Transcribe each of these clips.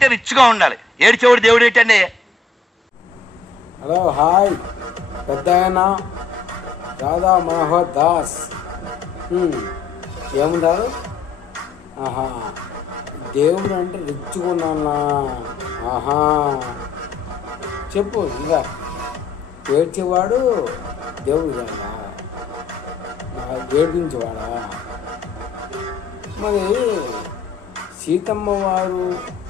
అంటే రిచ్గా ఉండాలి. ఏడ్చేవాడు దేవుడు ఏంటండి? Hello hi. పెద్ద రాధా మనోహర్ దాస్. హ్మ్, ఆహా. దేవుడు అంటే రిచ్చుకున్నా ఆహా. చెప్పు ఇంకా. ఏడ్చేవాడు దేవుడు కదా? ఏడ్పించేవాడా? మరి సీతమ్మ వారు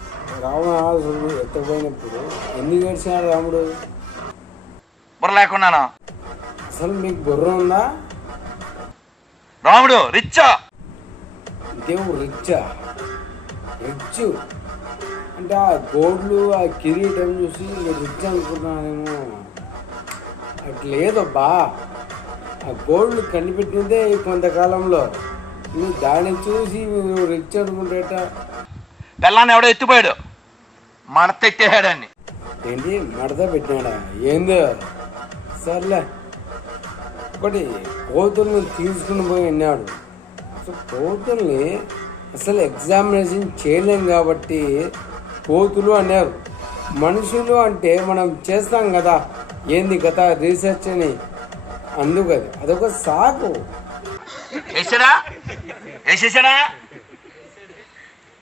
రావణాసురుడు ఎత్తపోయినప్పుడు ఎందుకు ఏడ్చినాడు రాముడు? బుర్ర లేకున్నాను అసలు మీకు బుర్ర ఉందా? రాముడు రిచ్చా? దేవుడు రిచ్చా? రిచ్ అంటే ఆ గోడ్లు ఆ కిరీటం చూసి రిచ్ అనుకున్నానేమో అట్లేదబ్బా ఆ గోల్డ్ కనిపెట్టిందే కొంతకాలంలో. నువ్వు దాన్ని చూసి నువ్వు రిచ్ అనుకుంటేట బెల్లాన్ని ఎవడో ఎత్తిపోయాడు. మడత ఎత్తేసాడాన్ని ఏంటి మడత పెట్టినాడా? ఏందో సర్లే. ఒకటి కోతుల్ని తీసుకుని పోయి అన్నాడు అసలు కోతుల్ని అసలు ఎగ్జామినేషన్ చేయలేం కాబట్టి కోతులు అన్నారు. మనుషులు అంటే మనం చేస్తాం కదా. ఏంది కదా రీసెర్చ్ అని? అందుకు అది అదొక సాకు. వేసాడా? వేసేసాడా?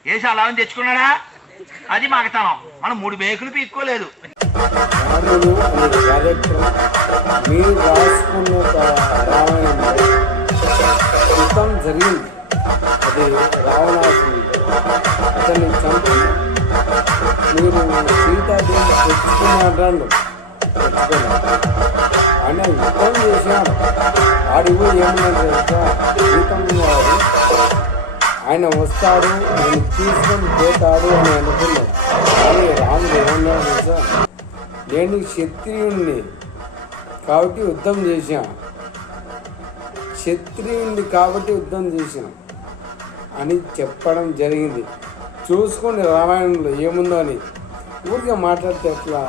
వేసి అలా అని తెచ్చుకున్నాడా? అది మాగతాం మనం మూడు మేకులు పీక్కోలేదు. మీరు రాసుకున్న యుద్ధం జరిగింది అది రావణాసురుడు అతన్ని చంపి మీరు సీతాదేవి తెచ్చుకున్నాడు ఆయన యుద్ధం చేశాడు ఏమన్నా సీతమ్మ వారు ఆయన వస్తాడు నేను తీసుకొని పోతాడు అని అనుకున్నాడు. కానీ రాముడు ఏమన్నాడు తెలుసా? నేను క్షత్రియుణ్ణి కాబట్టి యుద్ధం చేశా. క్షత్రియుణ్ణి కాబట్టి యుద్ధం చేశాం అని చెప్పడం జరిగింది. చూసుకొని రామాయణంలో ఏముందో అని ఊరికే మాట్లాడితే ఎట్లా?